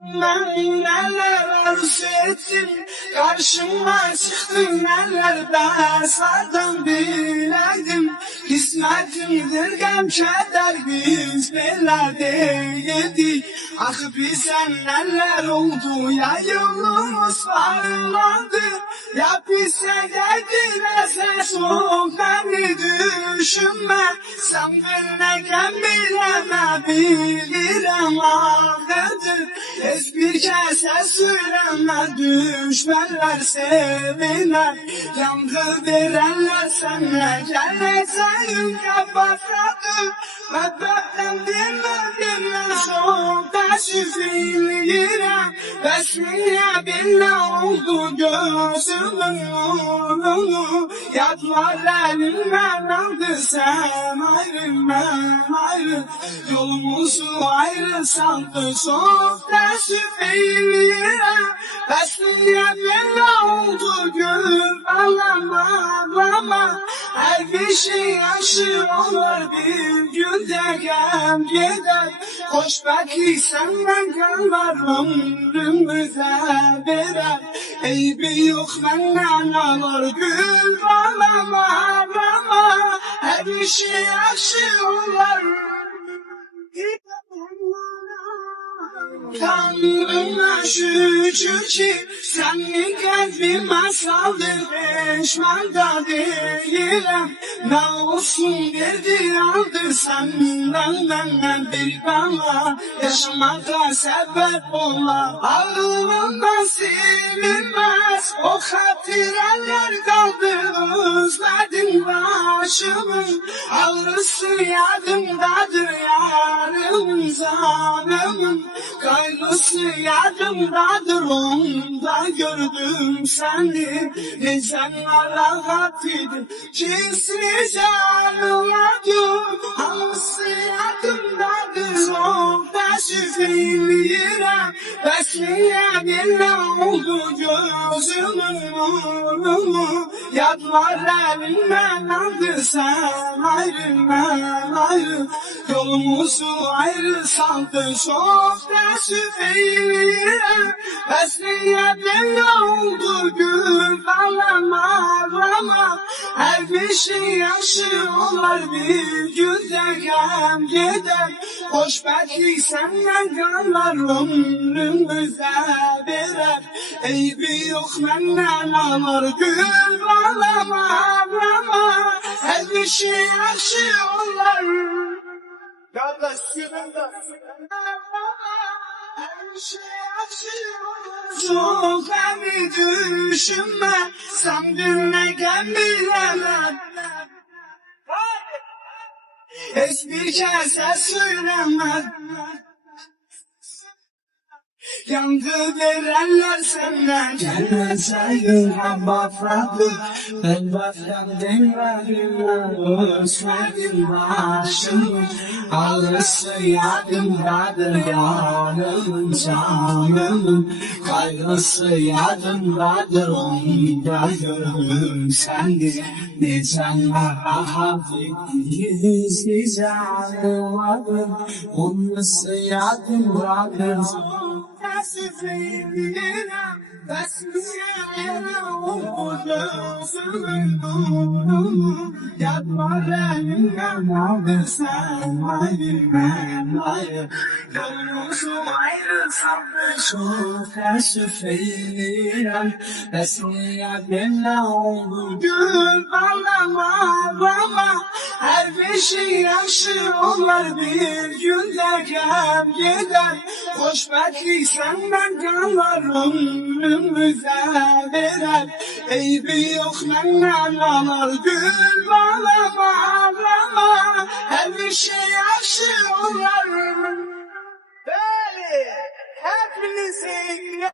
Ben neler arzu ettim, karşıma çıktı neler ben sardım bileydim. Kısmetimdir gam keder biz beladeydik. Ah bize neler oldu ya yolumuz bağlandı. Ya bize geldiler sen soğuk beni düşünme. Sen bilmeken bileme bilirim ağırdır. Bir kez söyleme düşmanlar sevinler. Yangı verenler sana geleceğim kapatladım. Ve benden dinle soğukta süzülürüm. Besmele bile oldu gözümün nuru. Yadlar elimden aldı sen ayrı ben ayrı. Yolumuzu ayrı sandı soğukta süzülürüm. Besmele bile oldu gül ağlama. Her bir şey yaşı olur bir günde gel gider. Hoş belki senden kalmar ömrümüze birer. Eybi yok benden alır gül ağlama. Her bir şey yaşı olur. Tanrı'na şükür ki senin kalbin masaldır. Peşmanda değilim. Ne olsun derdi aldı senden benden bir bana. Yaşamada sebep olan ağlımdan silinmez. O hatireler kaldı özledim başımın. Ağrısı yadımdadır yarım zanımın. Gayrısı yadımdadır onda gördüm seni. Geceler rahatıydı gizlice anladım. Ağrısı yadımdadır onda süzülürüm. Besmele bile oldu gözümün nuru. Yadlar elimden aldı sen ayrı ben ayrı. Yolumuzu ayrı saldı çok da süzülürüm. Besmele bile oldu gül ağlama. Her bir şey yaşı olur bir günde gel gider. Hoş belki senden kalmar ömrümüze birer. Eybi yok benden alır gül ağlama. Her bir şey yaşı olur. Kardeşim çok beni düşünme. Sen dinleken bilemem. Hiçbir kez söylemem. Yangı verenler senden gelmeseydim bafradım. Ben bafradım özledim başımı. Ağrısı yadımdadır yarım canımın. Kaygısı yadımdadır onda gördüm seni. Ne canlar hafifliyiz hiç anlamadım. Onlısı yadımdadır. Besmele oldu gözümün nuru. Yadlar elimden aldı sen ayrı ben ayrı. Yolumuzu ayrı sandı çok teessüf eylerim. Besmele bile oldu gül ağlama. Her bir şey yaşı olur bir günde gel gider. Hoş belki senden kalır ömrümüze birer. Eybi yok benden alır gül ağlama. Her bir şey yaşı olur. Böyle hepinizin